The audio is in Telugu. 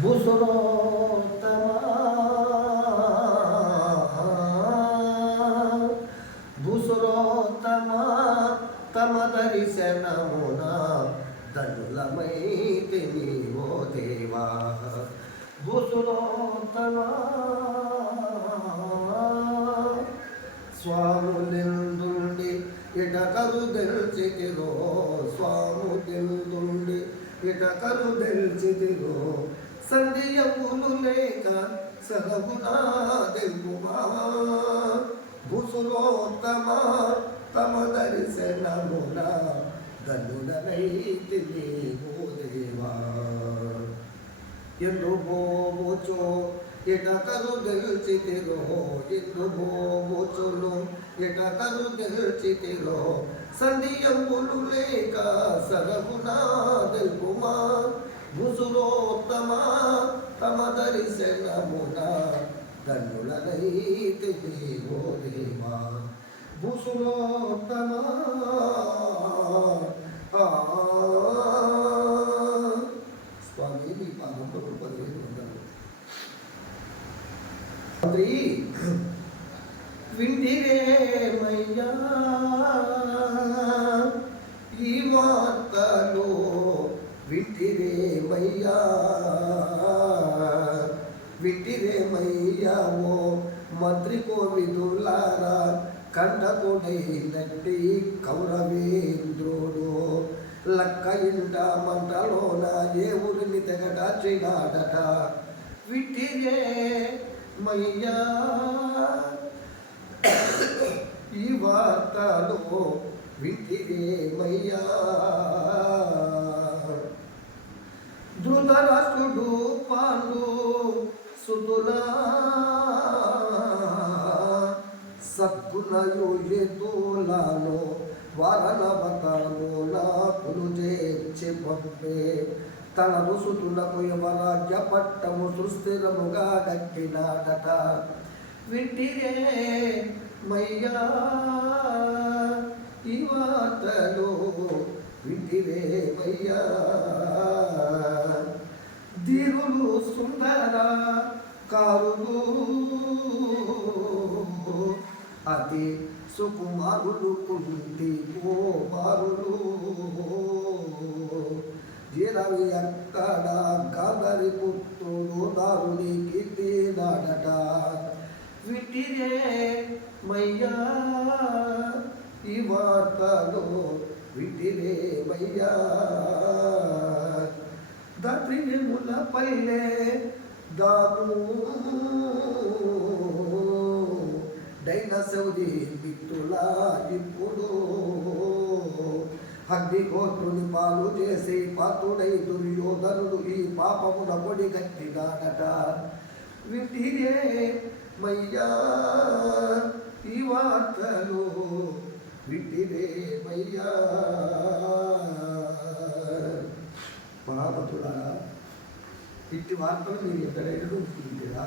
Busolo తమ దర్శనమున ధనులమైతే నీవో దేవా. భూసురోత్తమ స్వాములెందుండి ఇటకరు దెల్చితిరో స్వాములెందుండి ఇటకరు దెల్చితిరో సంధ్యములు లేక సగమునా దెవ్వుమా భూసులోత్తమా తమ దర్శనమున ధనులనైతి నీవు దేవా ಎಂದು భూముచో ఇటకలు గెలిచితిరో ఇందు భూముచులు ఇటకలు గెలిచితిరో సంధియంబులు లేక సరమునా దైపుమా భుజురోత్తమ తమ దర్శనమున ధనులనైతి నీవో దేవా భూసులోత్తమ ఆ. స్వామి మీ పాదంలో పదిహేను వందలు స్త్రీ ఈ వార్తలో వింటిరేమయ్యా వింటిరేమయ్యా ఓ మంత్రి కోవిదులారా కంటకుడైనట్టి కౌరవేంద్రుడు లక్క ఇంట మంటలోన ఏ ఊరిని తెగట చినాడట? విట్టిగే మయ్యా. ఈ వార్తలో విట్టిగే మయ్యా. ధృతరాష్ట్రుడు పాండు సుతులా సద్గుణయు ఎదులాను వారణవతాను నాకులు చేర్చి పంపే. తన రుసుతులకు యవరాజ్య పట్టము సుస్థిరముగా దక్కినాడట వింటిరే మయ్యా ఈ వార్తలు వింటిరే మయ్యా. ధీరులు సుందర కారులు అతి సుకుమారులు కుంటి కుమారులు జీరవి అక్కడ గాదరి పుత్రుడు దారుని కీర్తి నాడట. విటిరే మయ్యా ఈ వార్తలో విటిరే మయ్యా. దత్రిముల పల్లె దాము. డైనసౌది మిత్రులా ఇప్పుడు అగ్నిహోత్రుని పాలు చేసి పాత్రుడై దుర్యోధనుడు ఈ పాపమున పొడి గట్టిగాడట వింటిరే మయ్యా ఈ వార్తలు వింటిరే మయ్యా. మహాభతులారా ఇట్టి వార్తలు మీరు ఎక్కడైనా ఉంటుందిరా